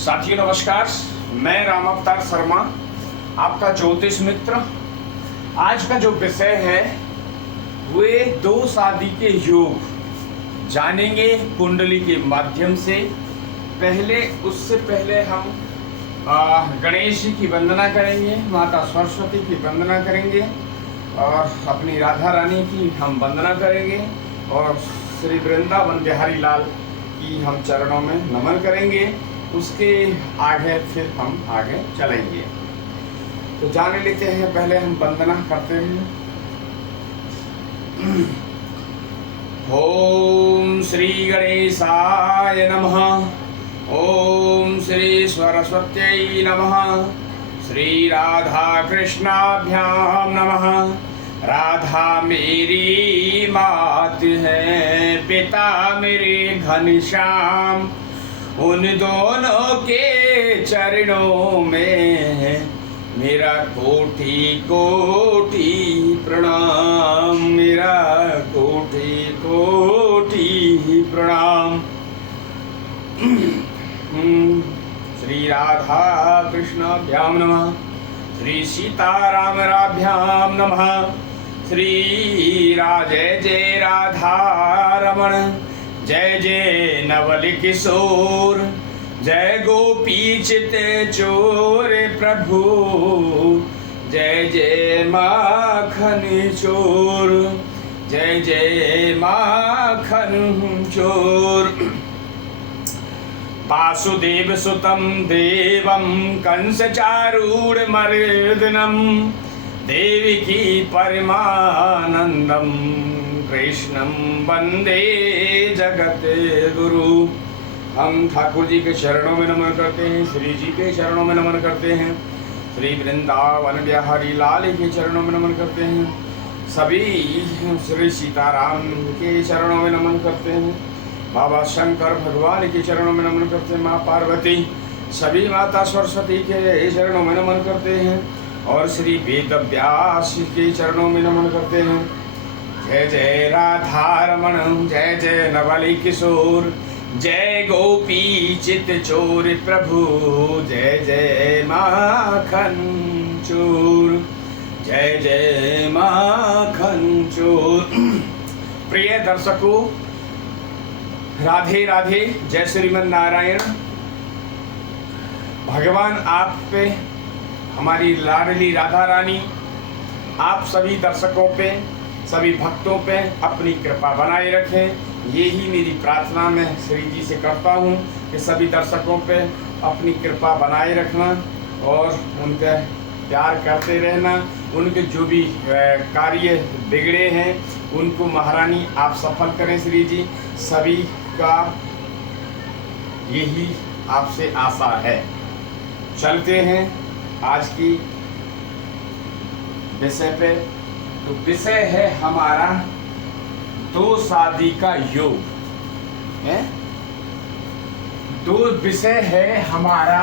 साथियों नमस्कार, मैं राम अवतार शर्मा, आपका ज्योतिष मित्र। आज का जो विषय है वे दो शादी के योग जानेंगे कुंडली के माध्यम से। उससे पहले हम गणेश जी की वंदना करेंगे, माता सरस्वती की वंदना करेंगे और अपनी राधा रानी की हम वंदना करेंगे और श्री वृंदावन बिहारी लाल की हम चरणों में नमन करेंगे। उसके आगे फिर हम आगे चलेंगे। तो जान लेते हैं, पहले हम वंदना करते हैं। ओम श्री गणेशाय नमः, ओम श्री सरस्वत्यै नमः, श्री राधा कृष्णाभ्याम नमः। राधा मेरी मात है, पिता मेरे घनश्याम, उन दोनों के चरणों में मेरा कोटि कोटि प्रणाम, मेरा कोटि कोटि प्रणाम। श्री राधा कृष्णाभ्याम नमः, श्री सीतारामराभ्याम नमः, श्री जय जय राधा रमण, जय जय नवल किशोर, जय गोपी चित चोर प्रभु, जय जय माखन चोर, जय जय माखन चोर। वासुदेव सुतं देवं कंस चारूढ़ मर्दनम, देवकी परमानंदम, कृष्णं वंदे जगत गुरु। हम ठाकुर जी के चरणों में नमन करते हैं, श्री जी के चरणों में नमन करते हैं, श्री वृंदावन बिहारी लाल के चरणों में नमन करते हैं, सभी श्री सीताराम के चरणों में नमन करते हैं, बाबा शंकर भगवान के चरणों में नमन करते हैं, माँ पार्वती, सभी माता सरस्वती के चरणों में नमन करते हैं और श्री वेद व्यास के चरणों में नमन करते हैं। जय जय राधा रमण, जय जय नवल किशोर, जय गोपी चित चोर प्रभु, जय जय माखन चोर, जय जय माखन चोर। प्रिय दर्शकों, राधे राधे, जय श्रीमन नारायण। भगवान आप पे, हमारी लाडली राधा रानी आप सभी दर्शकों पे, सभी भक्तों पे अपनी कृपा बनाए रखें। यही मेरी प्रार्थना मैं श्री जी से करता हूँ कि सभी दर्शकों पे अपनी कृपा बनाए रखना और उनका प्यार करते रहना। उनके जो भी कार्य बिगड़े हैं उनको महारानी आप सफल करें श्री जी, सभी का यही आपसे आशा है। चलते हैं आज की विषय पे। तो विषय है हमारा दो शादी का योग है। दो विषय है हमारा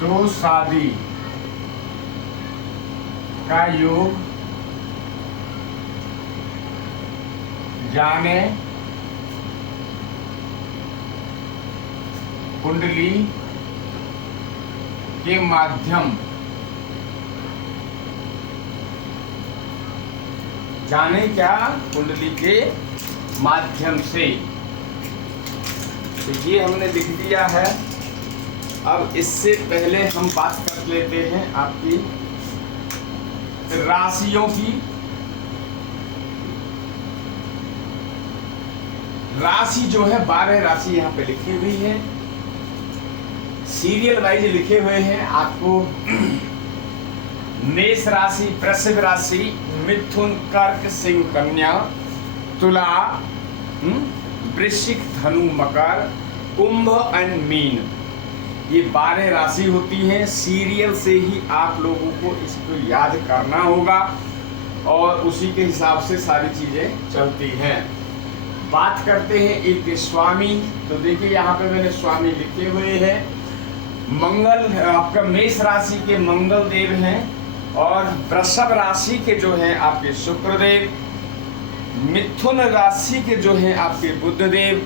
दो शादी का योग जाने कुंडली के माध्यम, जाने क्या कुंडली के माध्यम से। तो ये हमने लिख दिया है। अब इससे पहले हम बात कर लेते हैं आपकी राशियों की। राशि जो है 12 राशि यहाँ पे लिखी हुई है, सीरियल वाइज लिखे हुए हैं आपको। मेष राशि, वृषभ राशि, मिथुन, कर्क, सिंह, कन्या, तुला, वृश्चिक, धनु, मकर, कुंभ एंड मीन। ये 12 राशि होती हैं। सीरियल से ही आप लोगों को इसको याद करना होगा और उसी के हिसाब से सारी चीजें चलती हैं। बात करते हैं एक स्वामी। तो देखिए यहाँ पे मैंने स्वामी लिखे हुए हैं। मंगल आपका मेष राशि के मंगल देव हैं और वृषभ राशि के जो हैं आपके शुक्रदेव, मिथुन राशि के जो हैं आपके बुधदेव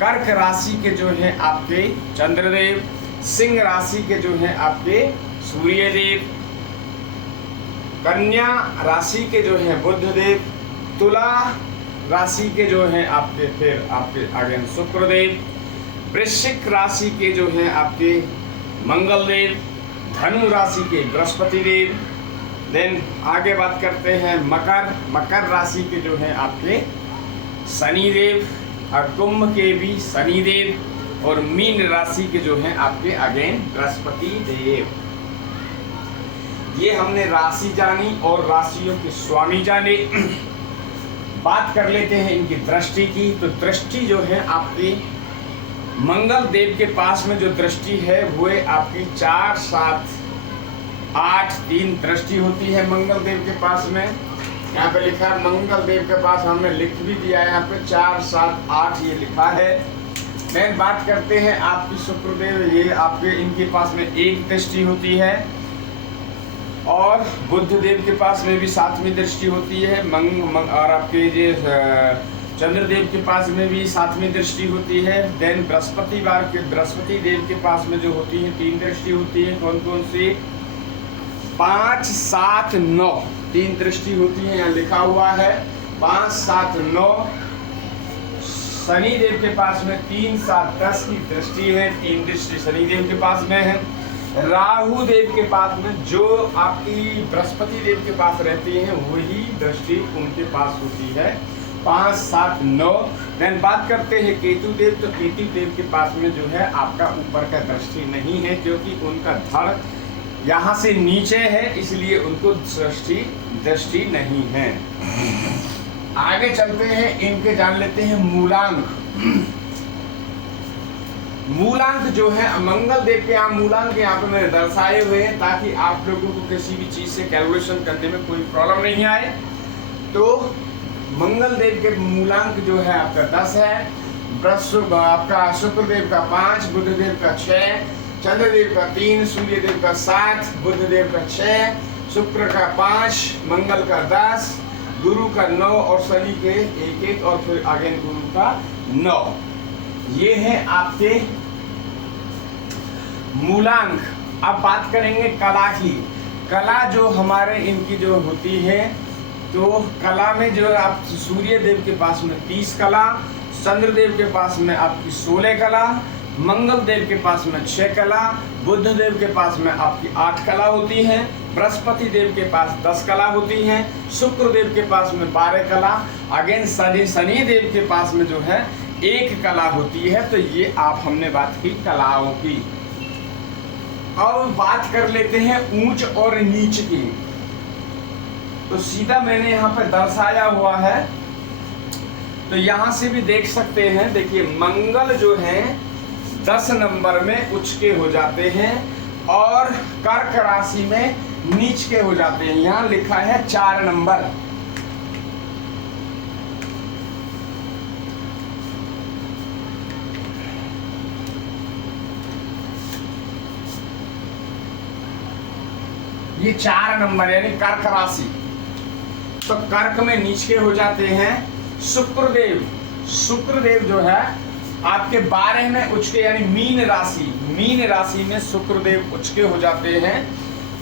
कर्क राशि के जो हैं आपके चंद्रदेव, सिंह राशि के जो हैं आपके सूर्यदेव, कन्या राशि के जो हैं बुधदेव, तुला राशि के जो हैं आपके फिर आपके आगे शुक्रदेव, वृश्चिक राशि के जो हैं आपके मंगलदेव, धनु राशि के बृहस्पति देव। देन आगे बात करते हैं मकर राशि के जो हैं आपके शनिदेव, और कुंभ के भी शनिदेव, और मीन राशि के जो हैं आपके अगेन बृहस्पति देव। ये हमने राशि जानी और राशियों के स्वामी जाने। बात कर लेते हैं इनकी दृष्टि की। तो दृष्टि जो है आपकी मंगल देव के पास में जो दृष्टि है वो आपकी 4, 7, 8 3 दृष्टि होती है मंगल देव के पास में। यहाँ पे लिखा है मंगल देव के पास, हमने लिख भी दिया है यहाँ पे 4, 7, 8 ये लिखा है। मैं बात करते हैं आपकी शुक्रदेव, ये आपके इनके पास में 1 दृष्टि होती है, और बुध देव के पास में भी 7वीं दृष्टि होती है। और आपके ये चंद्रदेव के पास में भी 7वीं दृष्टि होती है। देन बृहस्पति देव के पास में जो होती है 3 दृष्टि होती है। कौन कौन सी? 5, 7, 9 3 दृष्टि होती है, यहाँ लिखा हुआ है 5, 7, 9। शनि देव के पास में 3, 7, 10 की दृष्टि है, 3 दृष्टि शनि देव के पास में है। राहु देव के पास में जो आपकी बृहस्पति देव के पास रहती है वही दृष्टि उनके पास होती है, 5, 7, 9। देन बात करते हैं केतु देव। तो केतु देव के पास में जो है आपका ऊपर का दृष्टि नहीं है, क्योंकि उनका धड़ यहाँ से नीचे है, इसलिए उनको दृष्टि नहीं है। आगे चलते हैं, इनके जान लेते हैं मूलांक। मूलांक जो है मंगल देव के यहाँ मूलांक यहाँ पे मैंने दर्शाए हुए हैं, ताकि आप लोगों को किसी भी चीज से कैलकुलेशन करने में कोई प्रॉब्लम नहीं आए। तो मंगल देव के मूलांक जो है आपका 10 है, आपका शुक्रदेव का 5, बुधदेव का 6, चंद्रदेव का 3, सूर्यदेव का 7, बुधदेव का 6, शुक्र का 5, मंगल का 10, गुरु का 9 और शनि के 1, और फिर आगे गुरु का 9। ये है आपके मूलांक। अब बात करेंगे कला की। कला जो हमारे इनकी जो होती है, तो कला में जो आप सूर्य देव के पास में 30 कला, चंद्रदेव के पास में आपकी 16 कला, मंगल देव के पास में 6 कला, बुध देव के पास में आपकी 8 कला होती है, बृहस्पति देव के पास 10 कला होती है, शुक्र देव के पास में 12 कला, अगेन शनि देव के पास में जो है 1 कला होती है। तो ये आप हमने बात की कलाओं की। अब बात कर लेते हैं ऊंच और नीच की। तो सीधा मैंने यहाँ पर दर्शाया हुआ है, तो यहाँ से भी देख सकते हैं। देखिए मंगल जो है 10 नंबर में उच्च के हो जाते हैं, और कर्क राशि में नीच के हो जाते हैं। यहाँ लिखा है 4 नंबर। ये 4 नंबर यानी कर्क राशि। तो कर्क में नीच के हो जाते हैं शुक्रदेव जो है आपके 12 में उच्च के, यानी मीन राशि में शुक्रदेव उच्च के हो जाते हैं,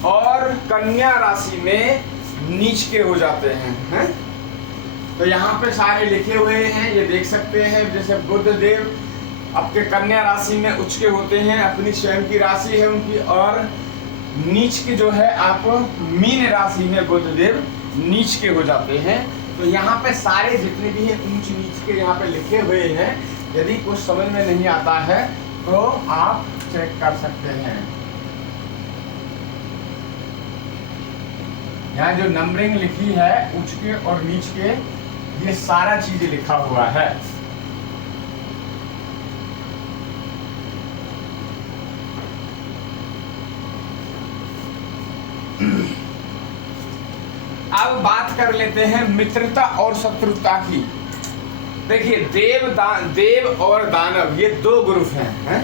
और कन्या राशि में नीच के हो जाते हैं। तो यहाँ पे सारे लिखे हुए हैं, ये देख सकते हैं। जैसे बुध देव आपके कन्या राशि में उच्च के होते हैं, अपनी स्वयं की राशि है उनकी, और नीच के जो है आप मीन राशि में बुध देव नीच के हो जाते हैं। तो यहाँ पे सारे जितने भी हैं ऊंच नीच के यहाँ पे लिखे हुए हैं। यदि कुछ समझ में नहीं आता है तो आप चेक कर सकते हैं। यहाँ जो नंबरिंग लिखी है उच्च के और नीच के, ये सारा चीज लिखा हुआ है। अब बात कर लेते हैं मित्रता और शत्रुता की। देखिए देव और दानव ये 2 ग्रुप हैं।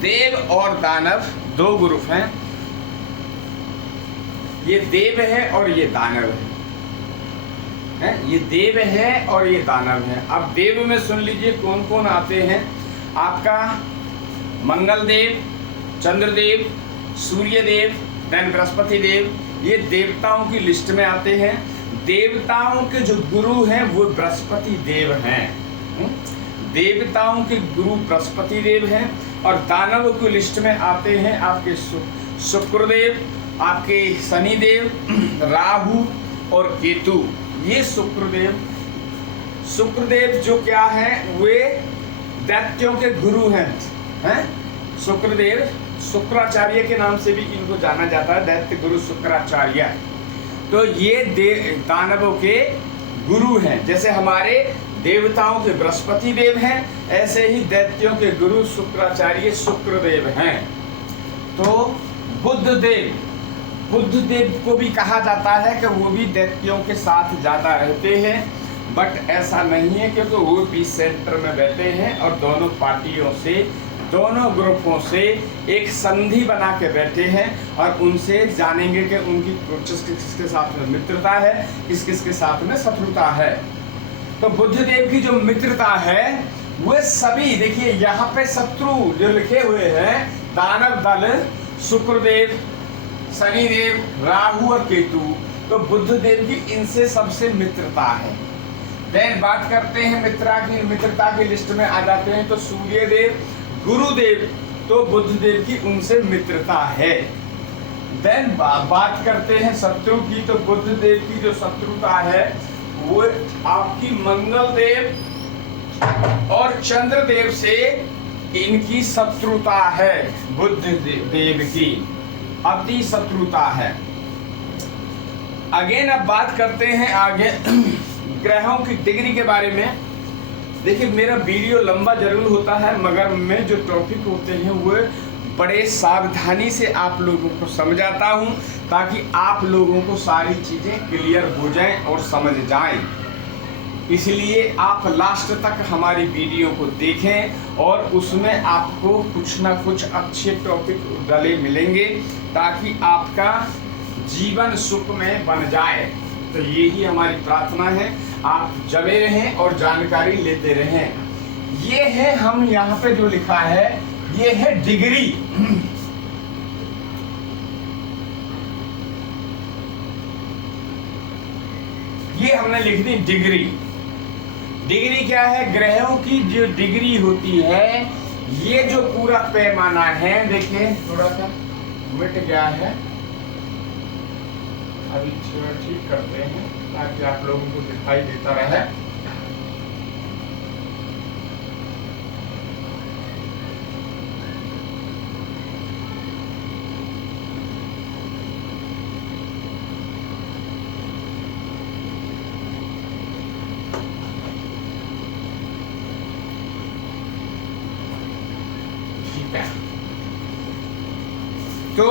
देव और दानव 2 ग्रुप हैं। ये देव है और ये दानव है। है, ये देव है और ये दानव है। अब देव में सुन लीजिए कौन कौन आते हैं। आपका मंगल देव, चंद्रदेव, सूर्य देव, देन बृहस्पति देव, ये देवताओं की लिस्ट में आते हैं। देवताओं के जो गुरु हैं वो बृहस्पति देव हैं। देवताओं के गुरु बृहस्पति देव हैं। और दानव की लिस्ट में आते हैं आपके शुक्रदेव, आपके शनिदेव, राहु और केतु। ये शुक्रदेव जो क्या है, वे दैत्यों के गुरु हैं। शुक्रदेव शुक्राचार्य के नाम से भी इनको जाना जाता है, दैत्य गुरु शुक्राचार्य। तो ये दानवों के गुरु हैं। जैसे हमारे देवताओं के बृहस्पति देव हैं, ऐसे ही दैत्यों के गुरु शुक्राचार्य शुक्रदेव हैं। तो बुध देव को भी कहा जाता है कि वो भी दैत्यों के साथ ज़्यादा रहते हैं, बट ऐसा नहीं है, क्योंकि वो भी सेंटर में बैठे हैं और दोनों पार्टियों से, दोनों ग्रुपों से एक संधि बना के बैठे हैं और उनसे जानेंगे कि उनकी किसके साथ में मित्रता है, किस के साथ में शत्रुता है। तो बुध देव की जो मित्रता है वो सभी, देखिए यहाँ पे शत्रु जो लिखे हुए हैं, दानव दल, शुक्रदेव, शनिदेव, राहु और केतु, तो बुध देव की इनसे सबसे मित्रता है। देन बात करते हैं मित्रता की लिस्ट में आ जाते हैं तो सूर्यदेव, गुरुदेव, तो बुध देव की उनसे मित्रता है। देन बात करते हैं शत्रु की, तो बुध देव की जो शत्रुता है वो आपकी मंगल देव और चंद्र देव से इनकी शत्रुता है। बुध देव की अति शत्रुता है। अगेन अब बात करते हैं आगे ग्रहों की डिग्री के बारे में। देखिए मेरा वीडियो लंबा जरूर होता है, मगर मैं जो टॉपिक होते हैं वो बड़े सावधानी से आप लोगों को समझाता हूं, ताकि आप लोगों को सारी चीज़ें क्लियर हो जाएं और समझ जाएं। इसलिए आप लास्ट तक हमारी वीडियो को देखें और उसमें आपको कुछ ना कुछ अच्छे टॉपिक गले मिलेंगे, ताकि आपका जीवन सुख में बन जाए। तो यही हमारी प्रार्थना है, आप जमे रहें और जानकारी लेते रहें। ये है हम यहाँ पे जो लिखा है, ये है डिग्री। ये हमने लिख दी डिग्री। डिग्री क्या है? ग्रहों की जो डिग्री होती है, ये जो पूरा पैमाना है, देखिए थोड़ा सा मिट गया है, अभी ठीक करते हैं ताकि आप लोगों को दिखाई देता रहे। तो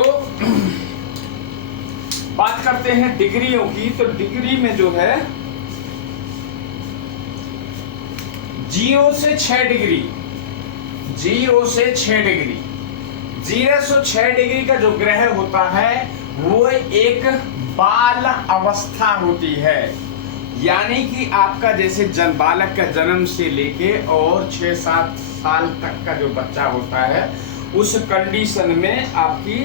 बात करते हैं डिग्रियों की। तो डिग्री में जो है 0 से 6 डिग्री, 0 से 6 डिग्री, 0 से 6 डिग्री का जो ग्रह होता है वो एक बाल अवस्था होती है। यानी कि आपका जैसे बालक का जन्म से लेके और 6-7 साल तक का जो बच्चा होता है, उस कंडीशन में आपकी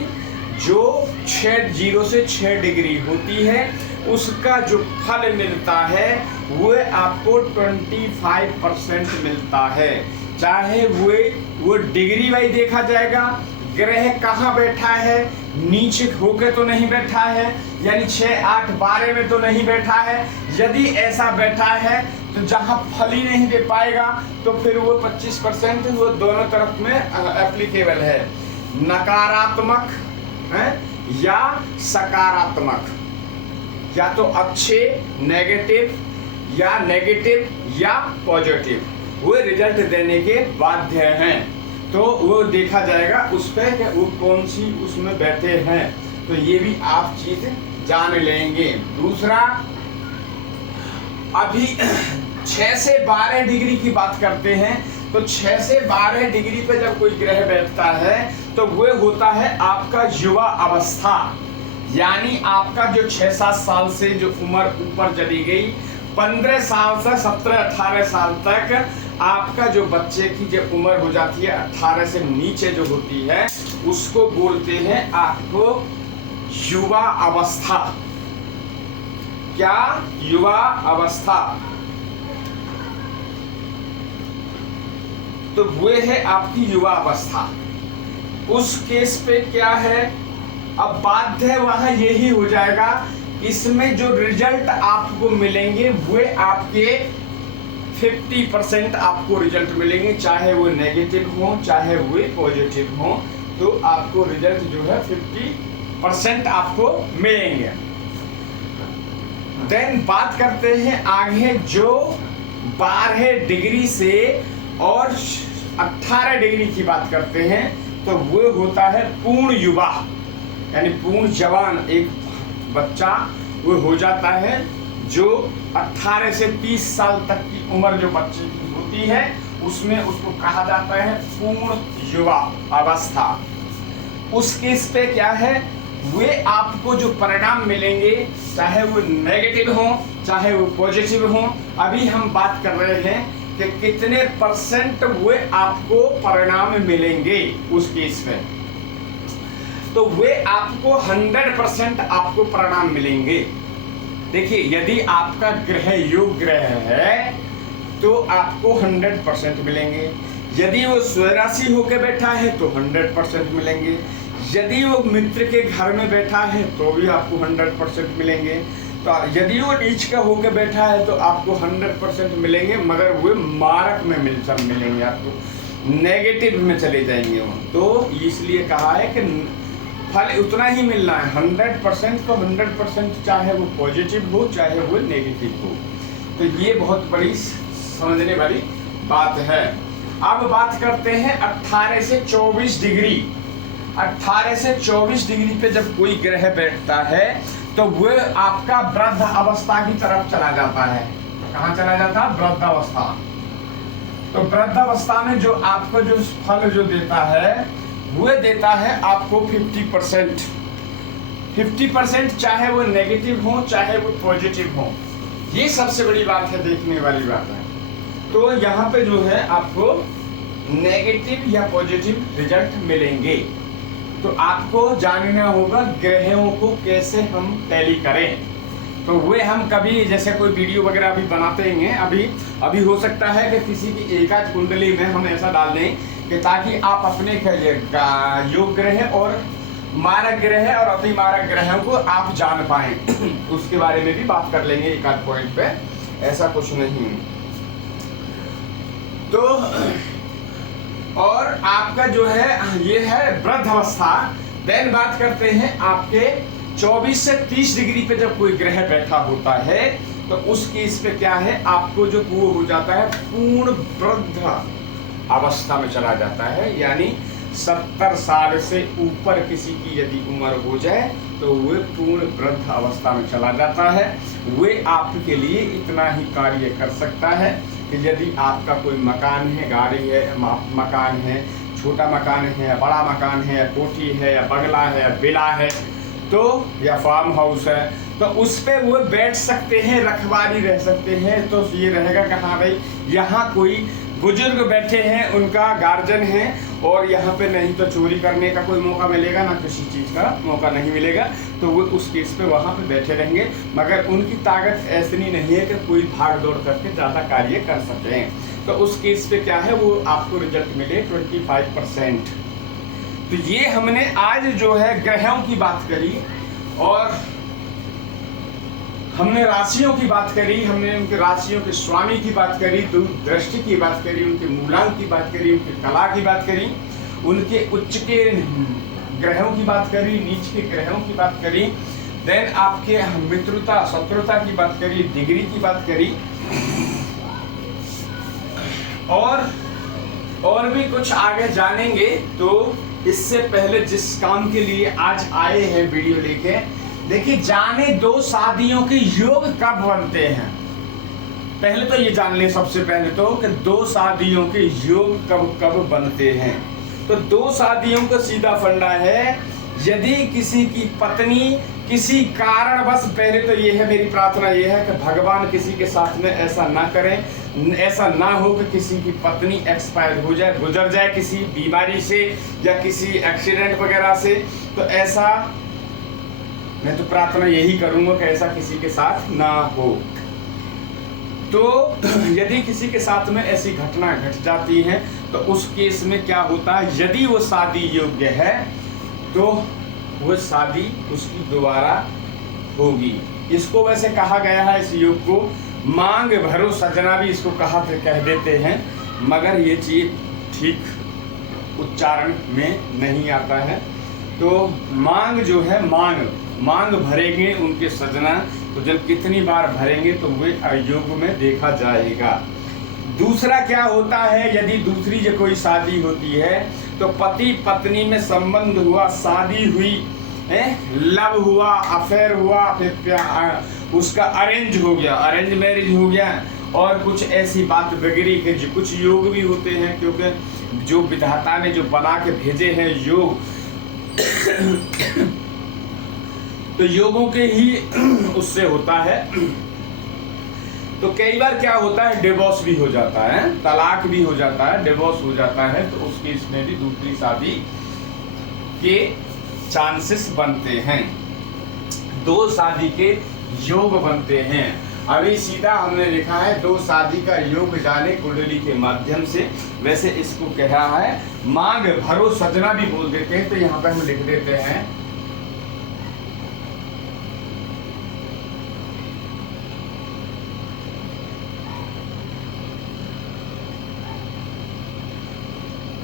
जो 0 से 6 डिग्री होती है, उसका जो फल मिलता है वो आपको 25% मिलता है। चाहे वो डिग्री वाइज देखा जाएगा, ग्रह कहाँ बैठा है, नीचे होके तो नहीं बैठा है, यानी 6, 8, 12 में तो नहीं बैठा है। यदि ऐसा बैठा है तो जहाँ फल ही नहीं दे पाएगा तो फिर वो 25% वो दोनों तरफ में एप्लीकेबल है, नकारात्मक है या सकारात्मक, या तो अच्छे नेगेटिव या पॉजिटिव, वो रिजल्ट देने के बाध्य हैं। तो वो देखा जाएगा उस पर कि वो कौन सी उसमें बैठे हैं। तो ये भी आप चीज जान लेंगे। दूसरा, अभी 6 से 12 डिग्री की बात करते हैं। तो 6 से 12 डिग्री पे जब कोई ग्रह बैठता है तो वो होता है आपका युवा अवस्था। यानी आपका जो 6-7 साल से जो उम्र ऊपर चली गई 15 साल से 17-18 साल तक आपका जो बच्चे की जो उम्र हो जाती है 18 से नीचे जो होती है, उसको बोलते हैं आपको युवा अवस्था। क्या? युवा अवस्था। तो वो है आपकी युवा अवस्था। उस केस पे क्या है, अब बात है वहां यही हो जाएगा, इसमें जो रिजल्ट आपको मिलेंगे वो आपके 50% आपको रिजल्ट मिलेंगे, चाहे वो नेगेटिव हो चाहे वो पॉजिटिव हो, तो आपको रिजल्ट जो है 50% आपको मिलेंगे। देन बात करते हैं आगे, जो 12 डिग्री से और 18 डिग्री की बात करते हैं, तो वो होता है पूर्ण युवा, यानी पूर्ण जवान। एक बच्चा वो हो जाता है जो 18 से 30 साल तक की उम्र जो बच्चे की होती है, उसमें उसको कहा जाता है पूर्ण युवा अवस्था। उस केस पे क्या है, वे आपको जो परिणाम मिलेंगे, चाहे वो नेगेटिव हो चाहे वो पॉजिटिव हो, अभी हम बात कर रहे हैं कि कितने % वे आपको परिणाम मिलेंगे उस केस में। तो वे आपको 100% आपको परिणाम मिलेंगे। देखिए, यदि आपका ग्रह योग ग्रह है तो आपको 100% मिलेंगे। यदि वो स्वराशि होकर बैठा है तो 100% मिलेंगे। यदि वो मित्र के घर में बैठा है तो भी आपको 100% मिलेंगे। तो यदि वो नीच का होकर बैठा है तो आपको 100% मिलेंगे, मगर वो मारक में मिलेंगे, आपको नेगेटिव में चले जाएंगे वो। तो इसलिए कहा है कि फल उतना ही मिलना है, 100% तो 100%, चाहे वो पॉजिटिव हो चाहे वो नेगेटिव हो। तो ये बहुत बड़ी समझने वाली बात है। अब बात करते हैं 18 से 24 डिग्री। 18 से 24 डिग्री पे जब कोई ग्रह बैठता है तो वो आपका वृद्ध अवस्था की तरफ चला जाता है। कहाँ चला जाता है? वृद्ध अवस्था। तो वृद्ध अवस्था में जो आपको जो फल जो देता है वो देता है आपको 50%। 50% चाहे वो नेगेटिव हो चाहे वो पॉजिटिव हो। ये सबसे बड़ी बात है, देखने वाली बात है। तो यहाँ पे जो है आपको नेगेटिव या पॉजिटिव रिजल्ट मिलेंगे। तो आपको जानना होगा ग्रहों को कैसे हम टैली करें। तो वे हम कभी जैसे कोई वीडियो वगैरह अभी बनाते हैं, अभी हो सकता है कि किसी की एकाध कुंडली में हम ऐसा डाल दें कि ताकि आप अपने योग ग्रह और मारक ग्रह और अति मारक ग्रहों को आप जान पाएं। उसके बारे में भी बात कर लेंगे एक आध पॉइंट पे, ऐसा कुछ नहीं। तो और आपका जो है ये है वृद्ध अवस्था। देन बात करते हैं आपके 24 से 30 डिग्री पे जब कोई ग्रह बैठा होता है तो उस केस पे क्या है, आपको जो वो हो जाता है पूर्ण वृद्ध अवस्था में चला जाता है। यानी 70 साल से ऊपर किसी की यदि उम्र हो जाए तो वे पूर्ण वृद्ध अवस्था में चला जाता है। वे आपके लिए इतना ही कार्य कर सकता है कि यदि आपका कोई मकान है, गाड़ी है, मकान है, छोटा मकान है, बड़ा मकान है, कोठी है या बंगला है या विला है, तो या फार्म हाउस है, तो उस पे वो बैठ सकते हैं, रखवाली रह सकते हैं। तो ये रहेगा कि हाँ भाई यहाँ कोई बुजुर्ग बैठे हैं, उनका गार्जियन है, और यहाँ पे नहीं तो चोरी करने का कोई मौका मिलेगा, ना किसी चीज़ का मौका नहीं मिलेगा। तो वो उस केस पे वहाँ पे बैठे रहेंगे, मगर उनकी ताकत ऐसी नहीं है कि कोई भाग दौड़ करके ज़्यादा कार्य कर सकें। तो उस केस पे क्या है, वो आपको रिजल्ट मिले 25%। तो ये हमने आज जो है ग्रहों की बात करी, और हमने राशियों की बात करी, हमने उनके राशियों के स्वामी की बात करी, दृष्टि की बात करी, उनके मूलांक की बात करी, उनकी कला की बात करी, उनके उच्च के ग्रहों की बात करी, नीच के ग्रहों की बात करी, देन आपके मित्रता शत्रुता की बात करी, डिग्री की बात करी, और भी कुछ आगे जानेंगे। तो इससे पहले जिस काम के लिए आज आए हैं वीडियो लेके, देखिए जाने दो शादियों के योग कब बनते हैं। पहले तो ये जान लें सबसे पहले तो कि दो शादियों के योग कब कब बनते हैं। तो दो शादियों का सीधा फंडा है, यदि किसी की पत्नी किसी कारणवश, पहले तो ये है मेरी प्रार्थना ये है कि भगवान किसी के साथ में ऐसा ना करें, ऐसा ना हो कि किसी की पत्नी एक्सपायर हो जाए, गुजर जाए किसी बीमारी से या किसी एक्सीडेंट वगैरह से। तो ऐसा मैं तो प्रार्थना यही करूंगा कि ऐसा किसी के साथ ना हो। तो यदि किसी के साथ में ऐसी घटना घट जाती है तो उस केस में क्या होता है, यदि वो शादी योग्य है तो वो शादी उसकी दोबारा होगी। इसको वैसे कहा गया है, इस योग को मांग भरो सजना भी इसको कह देते हैं, मगर ये चीज ठीक उच्चारण में नहीं आता है। तो मांग जो है, मांग भरेंगे उनके सजना, तो जब कितनी बार भरेंगे तो वे योग में देखा जाएगा। दूसरा क्या होता है, यदि दूसरी जो कोई शादी होती है तो पति पत्नी में संबंध हुआ, शादी हुई, लव हुआ, अफेयर हुआ, फिर उसका अरेंज हो गया, अरेंज मैरिज हो गया, और कुछ ऐसी बात वगैरह के जो कुछ योग भी होते हैं, क्योंकि जो विधाता ने जो बना के भेजे हैं योग तो योगों के ही उससे होता है। तो कई बार क्या होता है, डिवोर्स भी हो जाता है, तलाक भी हो जाता है, डिवोर्स हो जाता है, तो उस केस में भी दूसरी शादी के चांसेस बनते हैं, दो शादी के योग बनते हैं। अभी सीधा हमने लिखा है दो शादी का योग जाने कुंडली के माध्यम से, वैसे इसको कह रहा है मांग भरो सजना भी बोल देते हैं, तो यहाँ पे हम लिख देते हैं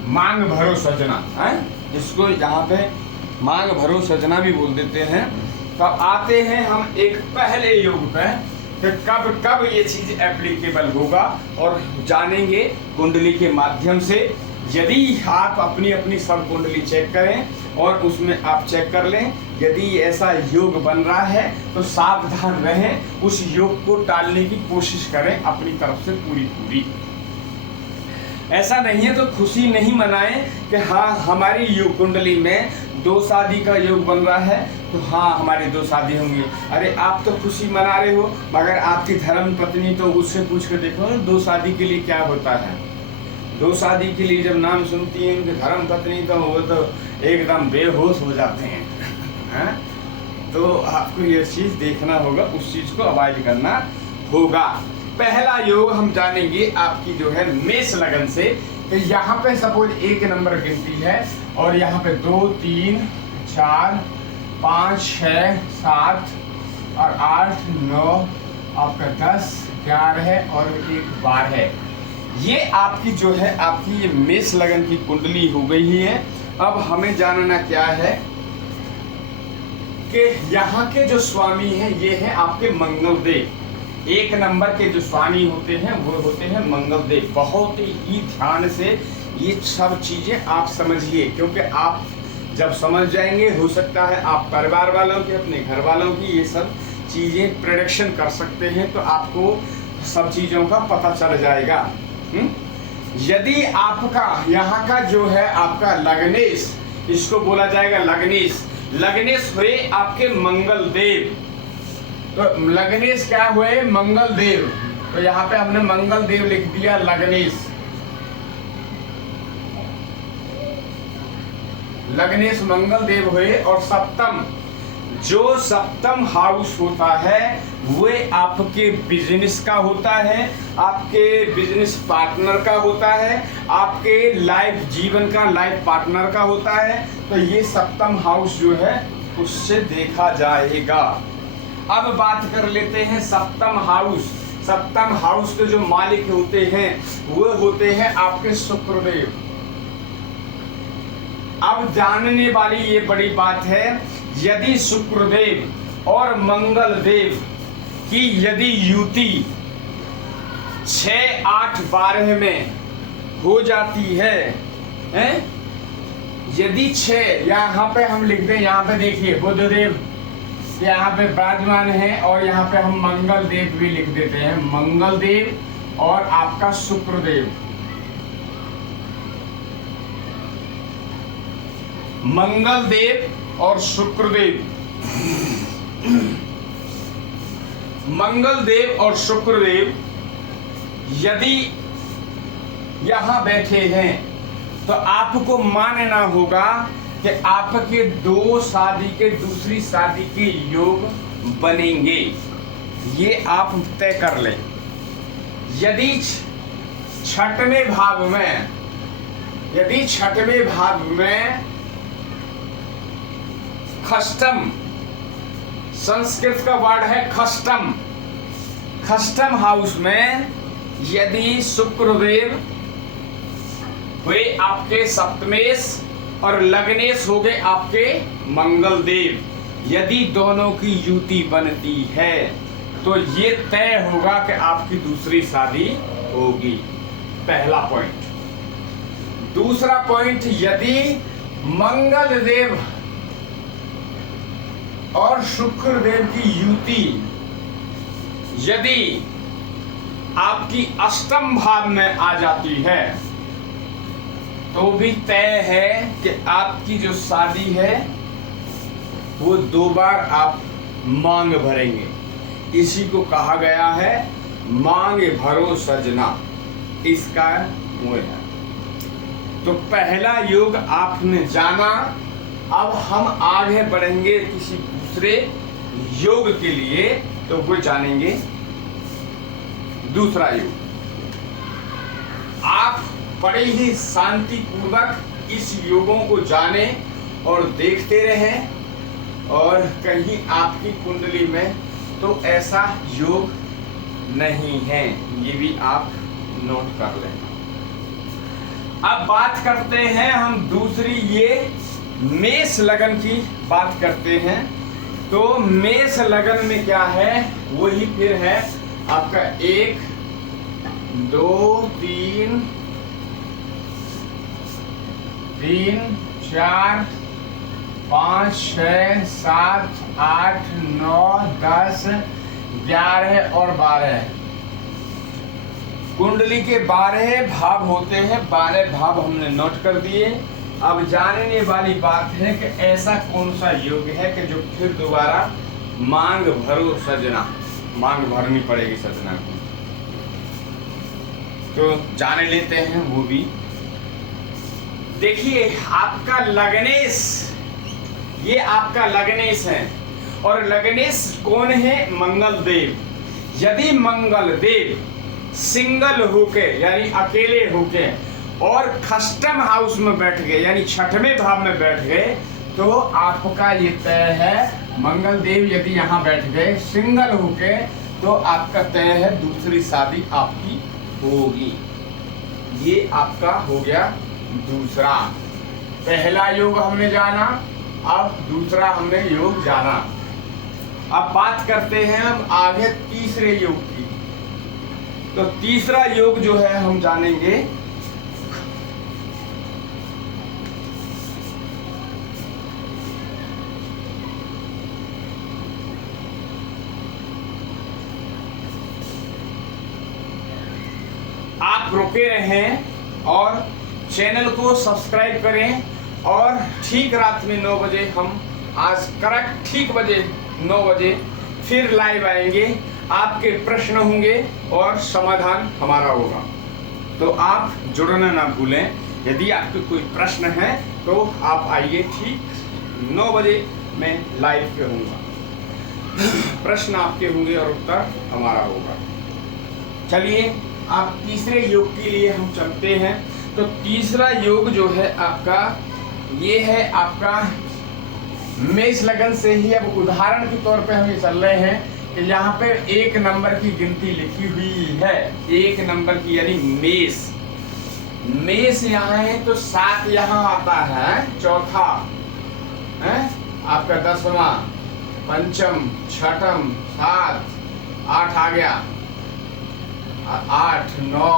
मांग भरो सजना है, इसको यहाँ पे मांग भरो सजना भी बोल देते हैं। तब आते हैं हम एक पहले योग पे, फिर कब ये चीज एप्लीकेबल होगा और जानेंगे कुंडली के माध्यम से। यदि आप अपनी अपनी सब कुंडली चेक करें और उसमें आप चेक कर लें, यदि ऐसा योग बन रहा है तो सावधान रहें, उस योग को टालने की कोशिश करें अपनी तरफ से पूरी। ऐसा नहीं है तो खुशी नहीं मनाएं कि हाँ हमारी योग कुंडली में दो शादी का योग बन रहा है तो हाँ हमारी दो शादी होंगी। अरे आप तो खुशी मना रहे हो, मगर आपकी धर्म पत्नी, तो उससे पूछ कर देखो ना दो शादी के लिए क्या होता है। दो शादी के लिए जब नाम सुनती है उनकी धर्म पत्नी, तो वो तो एकदम बेहोश हो जाते हैं। तो आपको ये चीज देखना होगा, उस चीज को अवॉइड करना होगा। पहला योग हम जानेंगे आपकी जो है मेष लगन से। तो यहाँ पे सपोज 1 नंबर गिनती है और यहाँ पे 2 3 4 5 6 7 और 8 9 आपका 10 11 और 1 12 ये आपकी जो है आपकी ये मेष लगन की कुंडली हो गई है। अब हमें जानना क्या है कि यहाँ के जो स्वामी हैं ये है आपके मंगल देव। 1 नंबर के जो स्वामी होते हैं वो होते हैं मंगल देव। बहुत ही ध्यान से ये सब चीजें आप समझिए, क्योंकि आप जब समझ जाएंगे हो सकता है आप परिवार वालों की, अपने घर वालों की ये सब चीजें प्रेडिक्शन कर सकते हैं, तो आपको सब चीजों का पता चल जाएगा। यदि आपका यहाँ का जो है आपका लग्नेश, इसको बोला जाएगा लग्नेश हुए आपके मंगल देव। तो लग्नेश क्या हुए, मंगल देव। तो यहाँ पे हमने मंगल देव लिख दिया लग्नेश मंगल देव हुए। और सप्तम, जो सप्तम हाउस होता है वो आपके बिजनेस का होता है, आपके बिजनेस पार्टनर का होता है, आपके लाइफ जीवन का लाइफ पार्टनर का होता है। तो ये सप्तम हाउस जो है उससे देखा जाएगा। अब बात कर लेते हैं सप्तम हाउस। सप्तम हाउस के जो मालिक होते हैं वो होते हैं आपके शुक्रदेव। अब जानने वाली ये बड़ी बात है, यदि शुक्रदेव और मंगल देव की यदि युति 6 8 12 में हो जाती है, यदि 6, यहाँ पे हम लिख दें, यहाँ पे देखिए बुधदेव यहाँ पे विराजमान है और यहाँ पे हम मंगल देव भी लिख देते हैं, मंगल देव और आपका शुक्रदेव। मंगल देव और शुक्रदेव मंगल देव और शुक्रदेव यदि यहां बैठे हैं तो आपको मानना होगा कि आपके दो शादी के दूसरी शादी के योग बनेंगे, ये आप तय कर लें। यदि छठवें भाव में खष्टम, संस्कृत का वर्ड है खष्टम, खष्टम हाउस में यदि शुक्रदेव हुए आपके सप्तमेश और लग्नेश हो गए आपके मंगल देव, यदि दोनों की युति बनती है तो ये तय होगा कि आपकी दूसरी शादी होगी। पहला पॉइंट। दूसरा पॉइंट, यदि मंगल देव और शुक्र देव की युति यदि आपकी अष्टम भाव में आ जाती है तो भी तय है कि आपकी जो शादी है वो 2 बार आप मांग भरेंगे। इसी को कहा गया है मांग भरो सजना, इसका वो है। तो पहला योग आपने जाना। अब हम आगे बढ़ेंगे किसी दूसरे योग के लिए, तो वो जानेंगे दूसरा योग। आप बड़े ही शांति पूर्वक इस योगों को जाने और देखते रहें, और कहीं आपकी कुंडली में तो ऐसा योग नहीं है, ये भी आप नोट कर लें। अब बात करते हैं हम दूसरी, ये मेष लगन की बात करते हैं। तो मेष लगन में क्या है, वही फिर है आपका 1 2 3 4 5 6 7 8 9 10 11 और 12। कुंडली के 12 भाव होते हैं, 12 भाव हमने नोट कर दिए। अब जानने वाली बात है कि ऐसा कौन सा योग है कि जो फिर दोबारा मांग भरो सजना, मांग भरनी पड़ेगी सजना को। तो जान लेते हैं वो भी। देखिए आपका लग्नेश, ये आपका लग्नेश है, और लग्नेश कौन है, मंगल देव। यदि मंगल देव सिंगल होके यानी अकेले होके और खष्टम हाउस में बैठ गए यानी छठवें भाव में बैठ गए, तो आपका ये तय है, मंगल देव यदि यहाँ बैठ गए सिंगल होके, तो आपका तय है दूसरी शादी आपकी होगी। ये आपका हो गया दूसरा। पहला योग हमने जाना, अब दूसरा हमने योग जाना। अब बात करते हैं हम आगे तीसरे योग की। तो तीसरा योग जो है हम जानेंगे आप रुके रहें और चैनल को सब्सक्राइब करें, और ठीक रात में 9 बजे हम आज करेक्ट ठीक 9 बजे फिर लाइव आएंगे। आपके प्रश्न होंगे और समाधान हमारा होगा, तो आप जुड़ना ना भूलें। यदि आपके कोई प्रश्न है तो आप आइए, ठीक 9 बजे मैं लाइव पे होऊंगा। प्रश्न आपके होंगे और उत्तर हमारा होगा। चलिए आप तीसरे योग के लिए हम चलते हैं। तो तीसरा योग जो है आपका, ये है आपका मेष लगन से ही। अब उदाहरण के तौर पे हम ये चल रहे हैं कि यहाँ पे 1 नंबर की गिनती लिखी हुई है, 1 नंबर की यानी मेष। मेष यहाँ है तो 7 यहाँ आता है, चौथा है आपका 10वां, पंचम, छठम, 7 8 आ गया, 8 9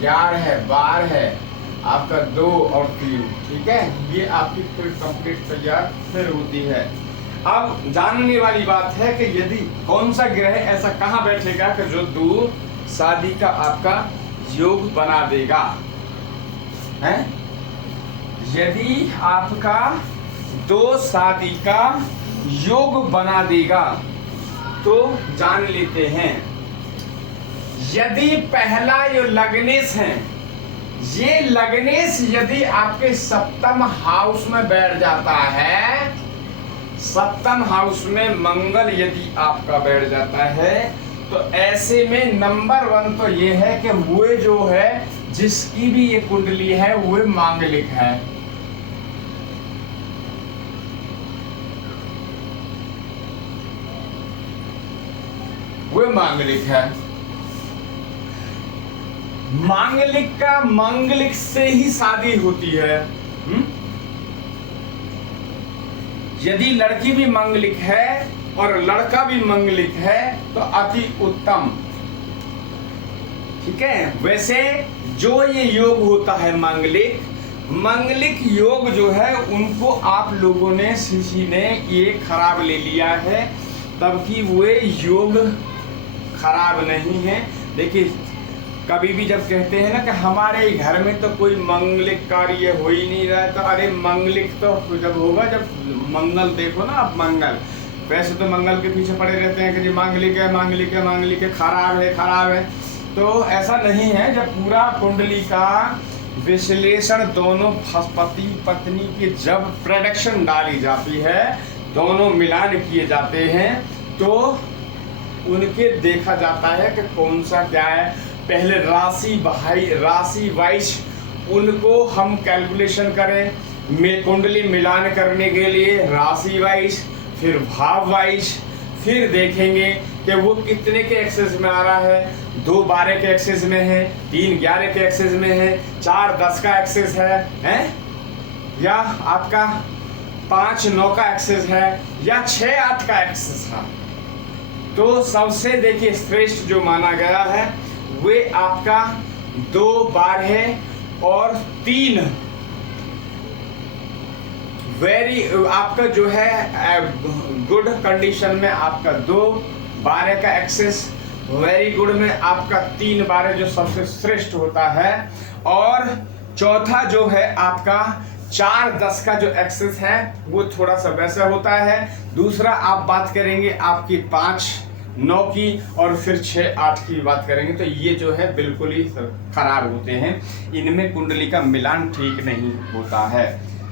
11 12 आपका 2 और 3, ठीक है। ये आपकी फिर कंप्लीट तैयार फिर होती है। अब जानने वाली बात है कि यदि कौन सा ग्रह ऐसा कहाँ बैठेगा कि जो 2 शादी का आपका योग बना देगा, है। यदि आपका 2 शादी का योग बना देगा। तो जान लेते हैं, यदि पहला जो लग्नेश है, ये लग्नेश यदि आपके सप्तम हाउस में बैठ जाता है, सप्तम हाउस में मंगल यदि आपका बैठ जाता है, तो ऐसे में नंबर 1 तो ये है कि वो जो है जिसकी भी ये कुंडली है वो मांगलिक है। वो मांगलिक है। मांगलिक का मांगलिक से ही शादी होती है। यदि लड़की भी मांगलिक है और लड़का भी मांगलिक है तो अति उत्तम। ठीक है। वैसे जो ये योग होता है मांगलिक योग जो है, उनको आप लोगों ने किसी ने ये खराब ले लिया है, तबकि वो योग खराब नहीं है। देखिए, कभी भी जब कहते हैं ना कि हमारे घर में तो कोई मांगलिक कार्य हो ही नहीं रहा है, तो अरे मांगलिक तो जब होगा जब मंगल देखो ना आप। मंगल वैसे तो मंगल के पीछे पड़े रहते हैं कि जी मांगलिक है, खराब है। तो ऐसा नहीं है। जब पूरा कुंडली का विश्लेषण दोनों पति पत्नी की जब प्रेडिक्शन डाली जाती है, दोनों मिलान किए जाते हैं, तो उनके देखा जाता है कि कौन सा क्या है। पहले राशि वाइज उनको हम कैलकुलेशन करें, कुंडली मिलान करने के लिए राशि वाइज, फिर भाव वाइज, फिर देखेंगे कि वो कितने के एक्सेस में आ रहा है। 2 12 के एक्सेस में है, 3 11 के एक्सेस में है, 4 10 का एक्सेस है, या आपका 5 9 का एक्सेस है, या 6 8 का एक्सेस है। तो सबसे देखिए श्रेष्ठ जो माना गया है वे आपका 2 12 और 3 आपका जो है गुड कंडीशन में आपका 2 12 का एक्सेस, वेरी गुड में आपका 3 12 जो सबसे श्रेष्ठ होता है, और चौथा जो है आपका 4 10 का जो एक्सेस है वो थोड़ा सा वैसा होता है। दूसरा आप बात करेंगे आपकी 5 9 की, और फिर 6 8 की बात करेंगे, तो ये जो है बिल्कुल ही खराब होते हैं। इनमें कुंडली का मिलान ठीक नहीं होता है।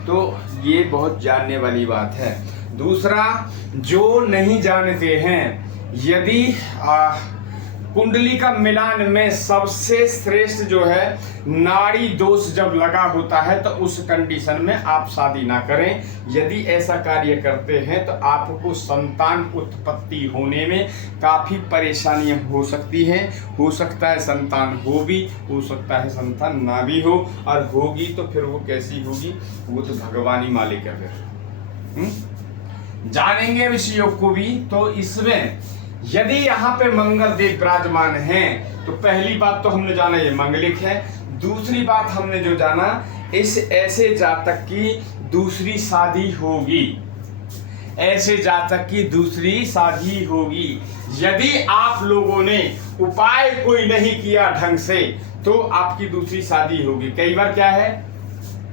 तो ये बहुत जानने वाली बात है। दूसरा, जो नहीं जानते हैं, यदि कुंडली का मिलान में सबसे श्रेष्ठ जो है नाड़ी दोष जब लगा होता है, तो उस कंडीशन में आप शादी ना करें। यदि ऐसा कार्य करते हैं तो आपको संतान उत्पत्ति होने में काफ़ी परेशानियां हो सकती हैं। हो सकता है संतान हो भी, हो सकता है संतान ना भी हो, और होगी तो फिर वो कैसी होगी वो तो भगवान ही मालिक है। फिर जानेंगे इस योग को भी। तो इसमें यदि यहाँ पे मंगल देव विराजमान हैं, तो पहली बात तो हमने जाना ये मांगलिक है। दूसरी बात हमने जो जाना, इस ऐसे जातक की दूसरी शादी होगी, ऐसे जातक की दूसरी शादी होगी। यदि आप लोगों ने उपाय कोई नहीं किया ढंग से, तो आपकी दूसरी शादी होगी। कई बार क्या है,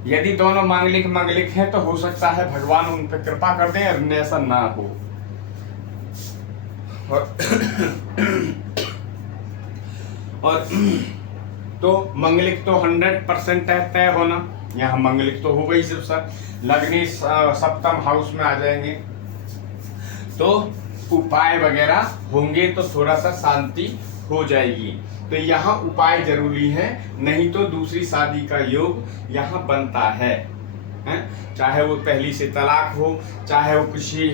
यदि दोनों मांगलिक हैं, तो हो सकता है भगवान उन पर कृपा कर दें और ऐसा ना हो। और तो मंगलिक तो 100% तय होना। यहाँ मंगलिक तो हो गई, सिर्फ सर लग्नी सप्तम हाउस में आ जाएंगे, तो उपाय वगैरह होंगे तो थोड़ा सा शांति हो जाएगी। तो यहाँ उपाय जरूरी है, नहीं तो दूसरी शादी का योग यहाँ बनता है। चाहे वो पहली से तलाक हो, चाहे वो किसी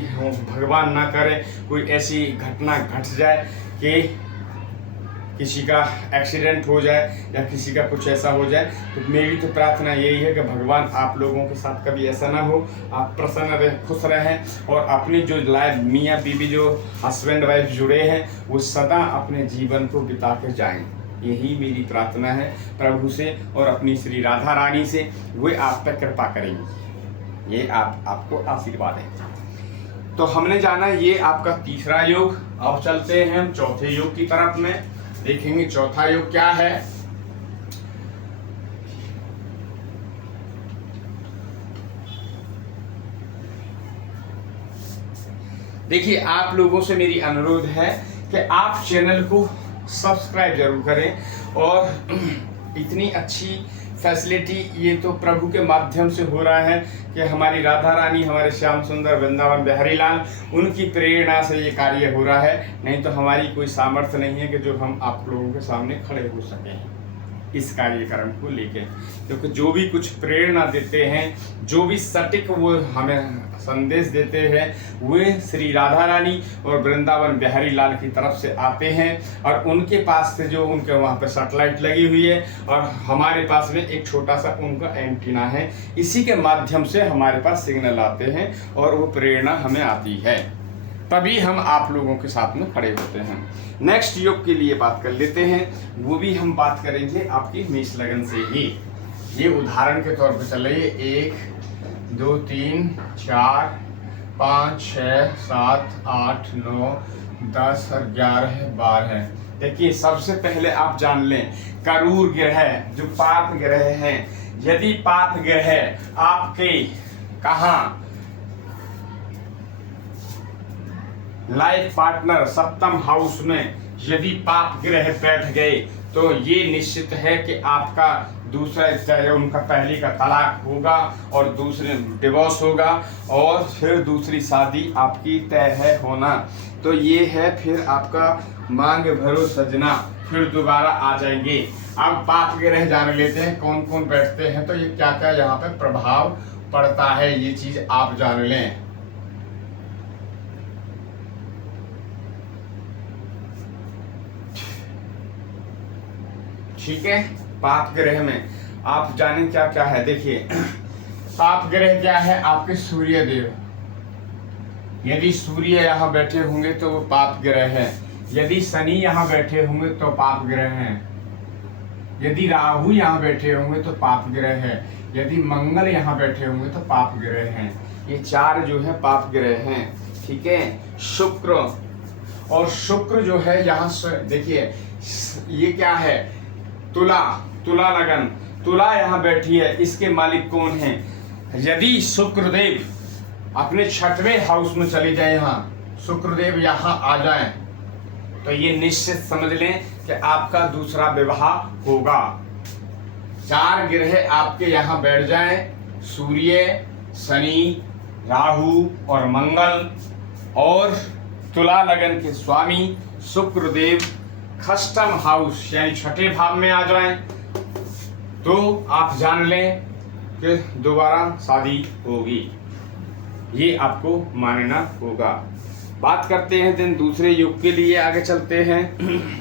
भगवान ना करे कोई ऐसी घटना घट जाए कि किसी का एक्सीडेंट हो जाए या किसी का कुछ ऐसा हो जाए, तो मेरी तो प्रार्थना यही है कि भगवान आप लोगों के साथ कभी ऐसा ना हो, आप प्रसन्न रहे, खुश रहें, और अपने जो लाइफ मियाँ बीवी जो हस्बैंड वाइफ जुड़े हैं वो सदा अपने जीवन को बिता कर जाएं। यही मेरी प्रार्थना है प्रभु से और अपनी श्री राधा रानी से, वे आप पर कृपा करेंगी। ये आपको आशीर्वाद है। तो हमने जाना ये आपका तीसरा योग। अब चलते हैं हम चौथे योग की तरफ में, देखेंगे चौथा योग क्या है। देखिए, आप लोगों से मेरी अनुरोध है कि आप चैनल को सब्सक्राइब जरूर करें। और इतनी अच्छी फैसिलिटी ये तो प्रभु के माध्यम से हो रहा है कि हमारी राधा रानी, हमारे श्याम सुंदर वृंदावन बिहारी लाल, उनकी प्रेरणा से ये कार्य हो रहा है। नहीं तो हमारी कोई सामर्थ्य नहीं है कि जो हम आप लोगों के सामने खड़े हो सकें इस कार्यक्रम को लेके, क्योंकि जो भी कुछ प्रेरणा देते हैं, जो भी सटीक वो हमें संदेश देते हैं, वे श्री राधा रानी और वृंदावन बिहारी लाल की तरफ से आते हैं। और उनके पास से जो उनके वहाँ पे सैटेलाइट लगी हुई है और हमारे पास में एक छोटा सा उनका एंटीना है, इसी के माध्यम से हमारे पास सिग्नल आते हैं और वो प्रेरणा हमें आती है, तभी हम आप लोगों के साथ में खड़े होते हैं। नेक्स्ट योग के लिए बात कर लेते हैं, वो भी हम बात करेंगे आपकी मेष लगन से ही। ये उदाहरण के तौर पर चल रही है 1 2 3 4 5 6 7 8 9 10 और 11 12। देखिए, सबसे पहले आप जान लें करूर ग्रह जो पाप ग्रह हैं, यदि पाप ग्रह आपके कहाँ लाइफ पार्टनर सप्तम हाउस में यदि पाप ग्रह बैठ गए तो ये निश्चित है कि आपका दूसरा, चाहे उनका पहली का तलाक होगा और दूसरे डिवोर्स होगा और फिर दूसरी शादी आपकी तय है होना। तो ये है फिर आपका मांग भरो सजना, फिर दोबारा आ जाएंगे। अब पाप ग्रह जान लेते हैं कौन कौन बैठते हैं, तो ये क्या क्या यहाँ पे प्रभाव पड़ता है, ये चीज आप जान लें। ठीक है, पाप ग्रह में आप जाने क्या क्या है। देखिए, पाप ग्रह क्या है, आपके सूर्य देव, यदि सूर्य यहाँ बैठे होंगे तो वो पाप ग्रह है। यदि शनि यहाँ बैठे होंगे तो पाप ग्रह है। यदि राहु यहाँ बैठे होंगे तो पाप ग्रह है। यदि मंगल यहाँ बैठे होंगे तो पाप ग्रह हैं। ये 4 जो है पाप ग्रह हैं। ठीक है, शुक्र, और शुक्र जो है यहाँ से देखिए, ये क्या है, तुला, तुला लगन, तुला यहाँ बैठी है, इसके मालिक कौन है। यदि शुक्रदेव अपने 6वें हाउस में चले जाए, यहाँ शुक्रदेव यहाँ आ जाए, तो ये निश्चित समझ लें कि आपका दूसरा विवाह होगा। 4 ग्रह आपके यहाँ बैठ जाएं, सूर्य, शनि, राहु और मंगल, और तुला लगन के स्वामी शुक्रदेव खष्टम हाउस यानी 6ठे भाव में आ जाएं, तो आप जान लें कि दोबारा शादी होगी। ये आपको मानना होगा। बात करते हैं दिन दूसरे युग के लिए, आगे चलते हैं।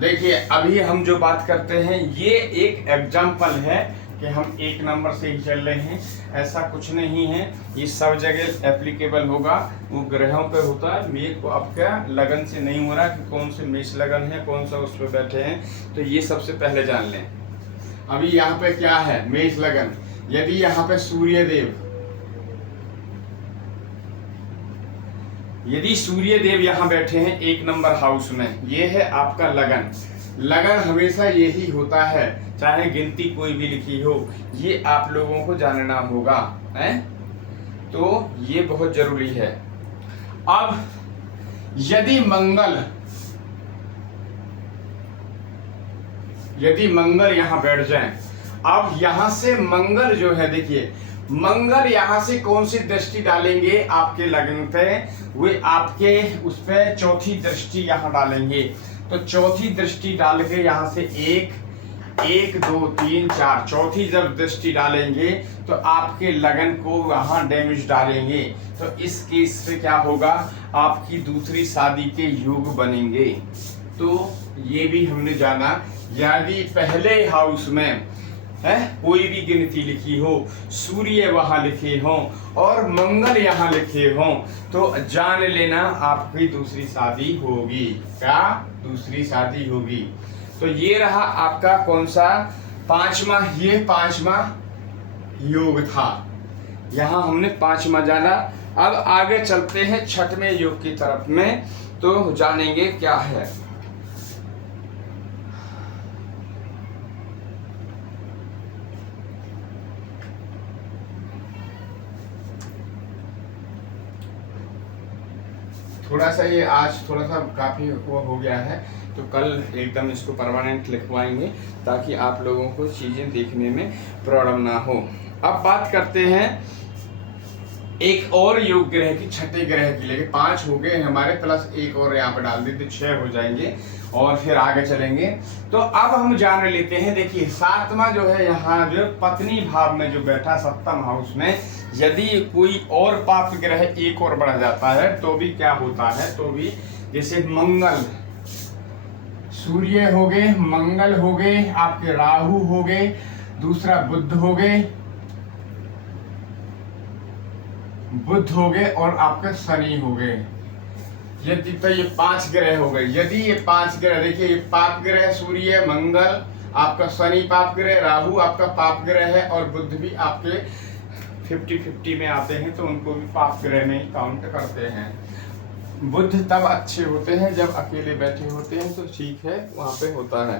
देखिए, अभी हम जो बात करते हैं ये एक एग्जाम्पल है कि हम 1 नंबर से ही चल रहे हैं, ऐसा कुछ नहीं है। ये सब जगह एप्लीकेबल होगा, वो ग्रहों पे होता है। मेरे को आपका लगन से नहीं हो रहा कि कौन से मेष लगन है, कौन सा उस पर बैठे हैं, तो ये सबसे पहले जान लें। अभी यहाँ पे क्या है, मेष लगन, यदि यहाँ पे सूर्य देव, यदि सूर्य देव यहाँ बैठे हैं 1 नंबर हाउस में, ये है आपका लगन। लगन हमेशा यही होता है, चाहे गिनती कोई भी लिखी हो, ये आप लोगों को जानना होगा, है? तो ये बहुत जरूरी है। अब यदि मंगल यहाँ बैठ जाए, अब यहाँ से मंगल जो है, देखिए मंगल यहाँ से कौन सी दृष्टि डालेंगे आपके लगन पे, वे आपके उस पे 4थी दृष्टि यहाँ डालेंगे। तो 4थी दृष्टि डाल के यहाँ से 1 2 3 4 4थी जब दृष्टि डालेंगे तो आपके लगन को वहाँ डैमेज डालेंगे। तो इस केस से क्या होगा, आपकी दूसरी शादी के योग बनेंगे। तो ये भी हमने जाना, यदि पहले हाउस में है कोई भी गिनती लिखी हो, सूर्य वहां लिखे हों और मंगल यहाँ लिखे हों, तो जान लेना आपकी दूसरी शादी होगी। क्या दूसरी शादी होगी। तो ये रहा आपका कौन सा 5वां, ये 5वां योग था। यहाँ हमने 5वां जाना। अब आगे चलते हैं 6वें योग की तरफ में, तो जानेंगे क्या है। थोड़ा सा ये आज थोड़ा सा काफी वो हो गया है, तो कल एकदम इसको परमानेंट लिखवाएंगे ताकि आप लोगों को चीजें देखने में प्रॉब्लम ना हो। अब बात करते हैं एक और योग ग्रह की, 6ठे ग्रह की। लेकिन 5 हो गए हमारे, प्लस एक और यहाँ पे डाल देते 6 हो जाएंगे और फिर आगे चलेंगे। तो अब हम जान लेते हैं। देखिए 7वां जो है यहाँ जो पत्नी भाव में जो बैठा 7म हाउस में, यदि कोई और पाप ग्रह एक और बढ़ जाता है तो भी क्या होता है, तो भी जैसे मंगल, सूर्य हो गए, मंगल हो गए, आपके राहु हो गए, दूसरा बुध हो गए, और आपके शनि हो गए। यदि तो ये 5 ग्रह हो गए। यदि ये 5 ग्रह, देखिए ये पाप ग्रह सूर्य, मंगल, आपका शनि पाप ग्रह, राहु आपका पाप ग्रह है, और बुध भी आपके 50-50 में आते हैं, तो उनको भी पाप ग्रह में ही काउंट करते हैं। बुध तब अच्छे होते हैं जब अकेले बैठे होते हैं, तो ठीक है, वहां पे होता है।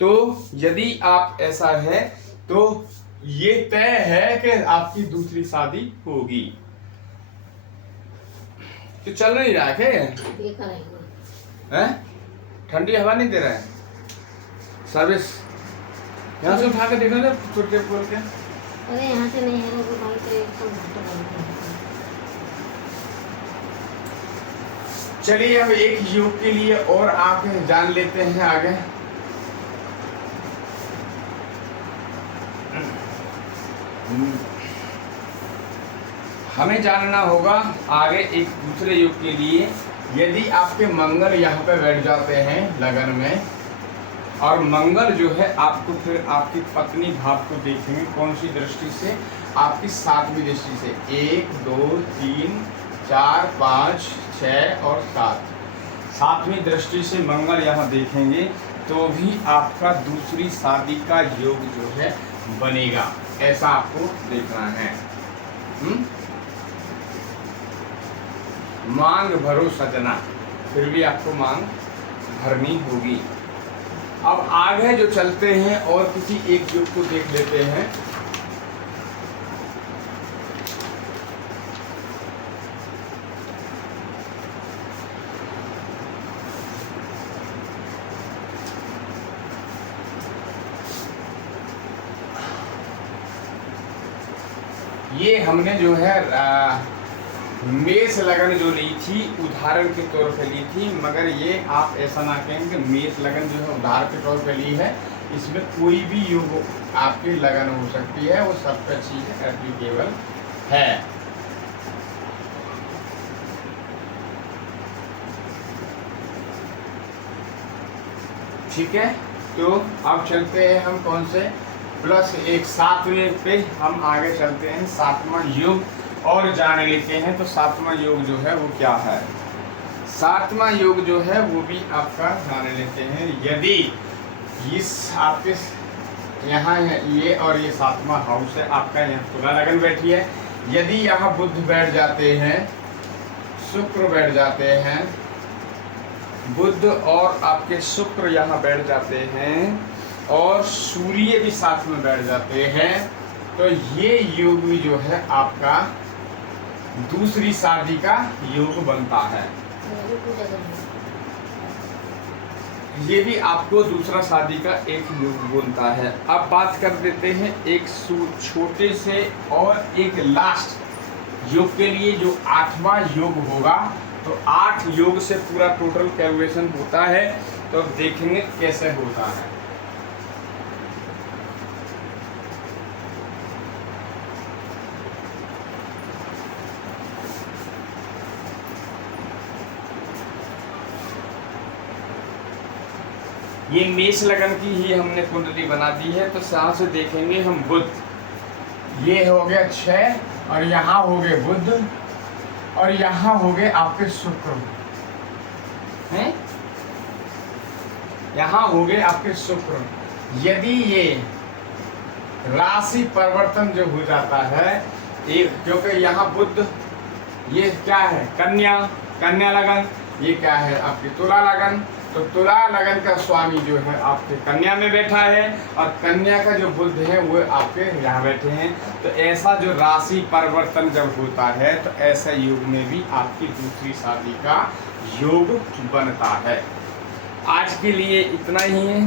तो यदि आप ऐसा है तो ये तय है कि आपकी दूसरी शादी होगी। तो चल नहीं रहा है, ठंडी हवा नहीं दे रहा है। सर्विस यहाँ से उठा के देखो ना, छोटे बोल के। अरे यहाँ से नहीं है तो भाई, तो एकदम चलिए अब एक योग के लिए और आप जान लेते हैं आगे। हमें जानना होगा आगे एक दूसरे योग के लिए। यदि आपके मंगल यहाँ पे बैठ जाते हैं लगन में, और मंगल जो है आपको फिर आपकी पत्नी भाव को देखेंगे कौन सी दृष्टि से, आपकी 7वीं दृष्टि से। 1 2 3 4 5 6 और 7, 7वीं दृष्टि से मंगल यहाँ देखेंगे, तो भी आपका दूसरी शादी का योग जो है बनेगा। ऐसा आपको देखना है। मांग भरो सजना, फिर भी आपको मांग भरनी होगी। अब आगे जो चलते हैं और किसी एक योग को देख लेते हैं। ये हमने जो है मेष लगन जो ली थी उदाहरण के तौर पे ली थी, मगर ये आप ऐसा ना कहें कि मेष लगन जो है उदाहरण के तौर पे ली है। इसमें कोई भी योग आपकी लगन हो सकती है, वो सब पे चीज एप्लीकेबल है। ठीक है, तो अब चलते हैं हम कौन से, प्लस एक 7वें पे हम आगे चलते हैं। 7वां योग और जान लेते हैं। तो 7वां योग जो है वो क्या है। 7वां योग जो है वो भी आपका जान लेते हैं। यदि इस आपके यहाँ है ये, और ये 7वां हाउस है आपका, यहाँ तुला लगन बैठी है। यदि यहाँ बुध बैठ जाते हैं, शुक्र बैठ जाते हैं, बुध और आपके शुक्र यहाँ बैठ जाते हैं, और सूर्य भी साथ में बैठ जाते हैं, तो ये योग भी जो है आपका दूसरी शादी का योग बनता है। ये भी आपको दूसरा शादी का एक योग बनता है। अब बात कर देते हैं एक छोटे से और एक लास्ट योग के लिए, जो 8वां योग होगा। तो 8 योग से पूरा टोटल कैलकुलेशन होता है, तो अब देखेंगे कैसे होता है। ये मेष लगन की ही हमने कुंडली बना दी है। तो यहाँ से देखेंगे हम बुध, ये हो गया 6, और यहाँ हो गए बुध, और यहाँ हो गए आपके शुक्र हैं, यहाँ हो गए आपके शुक्र। यदि ये राशि परिवर्तन जो हो जाता है, एक क्योंकि यहाँ बुध, ये क्या है कन्या, कन्या लगन, ये क्या है आपकी तुला लगन। तो तुला लगन का स्वामी जो है आपके कन्या में बैठा है और कन्या का जो बुध है वो आपके यहाँ बैठे हैं। तो ऐसा जो राशि परिवर्तन जब होता है तो ऐसा योग में भी आपकी दूसरी शादी का योग बनता है। आज के लिए इतना ही है।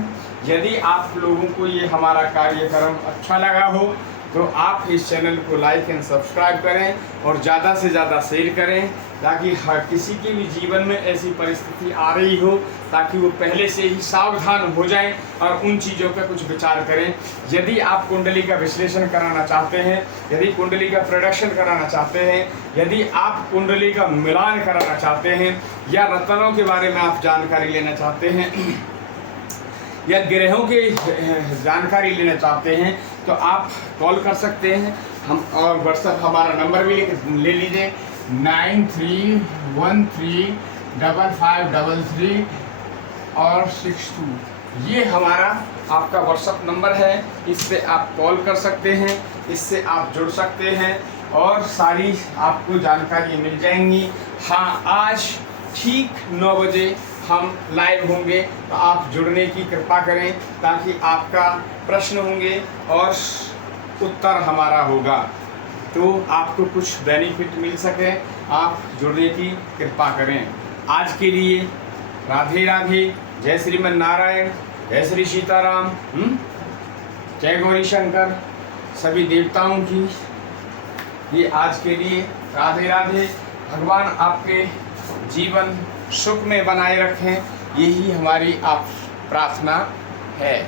यदि आप लोगों को ये हमारा कार्यक्रम अच्छा लगा हो तो आप इस चैनल को लाइक एंड सब्सक्राइब करें और ज़्यादा से ज़्यादा शेयर करें, ताकि हर किसी के भी जीवन में ऐसी परिस्थिति आ रही हो ताकि वो पहले से ही सावधान हो जाएं और उन चीज़ों का कुछ विचार करें। यदि आप कुंडली का विश्लेषण कराना चाहते हैं, यदि कुंडली का प्रोडक्शन कराना चाहते हैं, यदि आप कुंडली का मिलान कराना चाहते हैं या रत्नों के बारे में आप जानकारी लेना चाहते हैं या ग्रहों की जानकारी लेना चाहते हैं तो आप कॉल कर सकते हैं। हम और व्हाट्सएप हमारा नंबर भी ले लीजिए 93135533 और 62। ये हमारा आपका व्हाट्सएप नंबर है, इससे आप कॉल कर सकते हैं, इससे आप जुड़ सकते हैं और सारी आपको जानकारी मिल जाएंगी। हाँ, आज ठीक 9 बजे हम लाइव होंगे, तो आप जुड़ने की कृपा करें ताकि आपका प्रश्न होंगे और उत्तर हमारा होगा, तो आपको कुछ बेनिफिट मिल सके। आप जुड़ने की कृपा करें। आज के लिए राधे राधे, जय श्रीमन नारायण, जय श्री सीताराम, जय गौरी शंकर, सभी देवताओं की ये आज के लिए राधे राधे। भगवान आपके जीवन सुख में बनाए रखें, यही हमारी आप प्रार्थना है।